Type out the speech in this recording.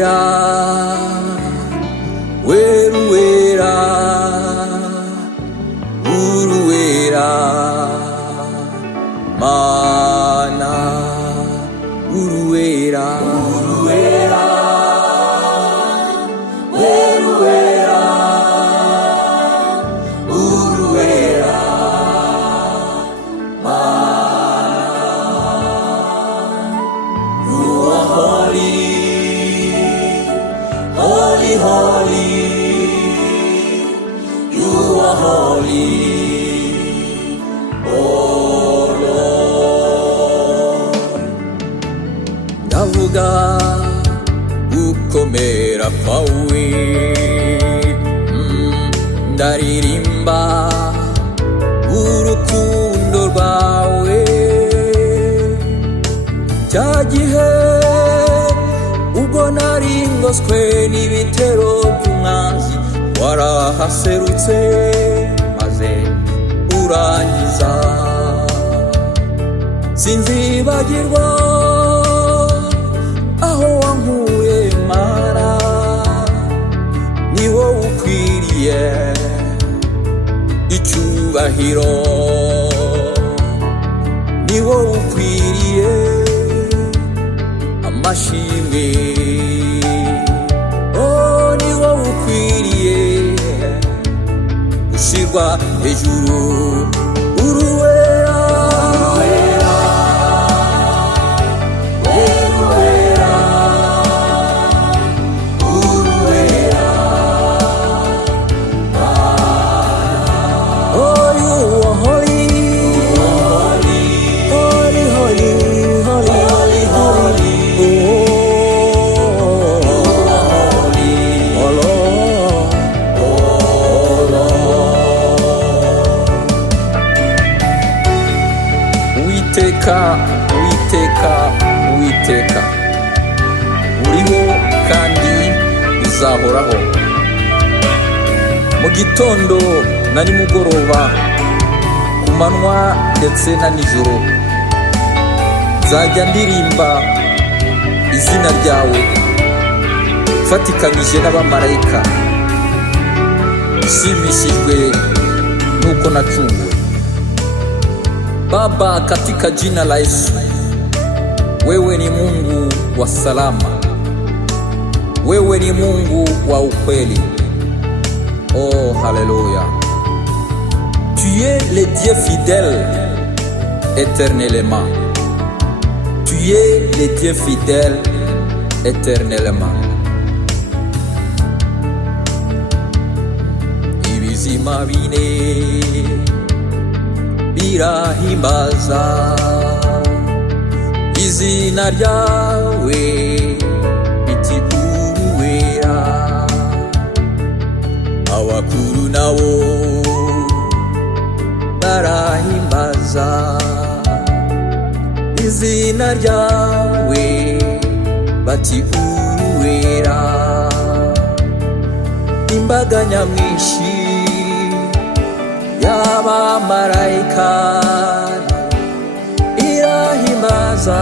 Weruwera, weruwera, uruwera, Mana, uruwera, uruwera, weruwera, uruwera, Mana, you are holy, holy, holy, you are holy. Ndavuga gukomera kwawe, ndaririmba urukundo rwawe. Cya gihe ubwo nari ngoswe n'ibitero by'umwanzi, warahaserutse maze urangiza. Sinzibagirwa aho wankuye Mana, ni wowe ukwiriye icyubahiro, ni wowe ukwiriye amashimwe, oh ni wowe ukwiriye gushirwa hejuru. Uruwera, Uwiteka, Uwiteka, uriho kandi uzahoraho. Mu gitondo na nimugoroba, ku manywa ndetse na nijoro, nzajya ndirimba izina ryawe fatikanyije n'abamarayika, nshimishijwe nuko nacunguwe. Baba, katika jina la Yesu, wewe ni Mungu wa salama, wewe ni Mungu wa ukweli. Oh, haleluya. Tu es le Dieu fidèle éternellement. Tu es le Dieu fidèle éternellement. Ibizima bine birahimbaza izina ryawe, biti uruwera. Abakuru nabo barahimbaza izina ryawe, bati uruwera. Imbaga nyamwinshi y'abamarayika irahimbaza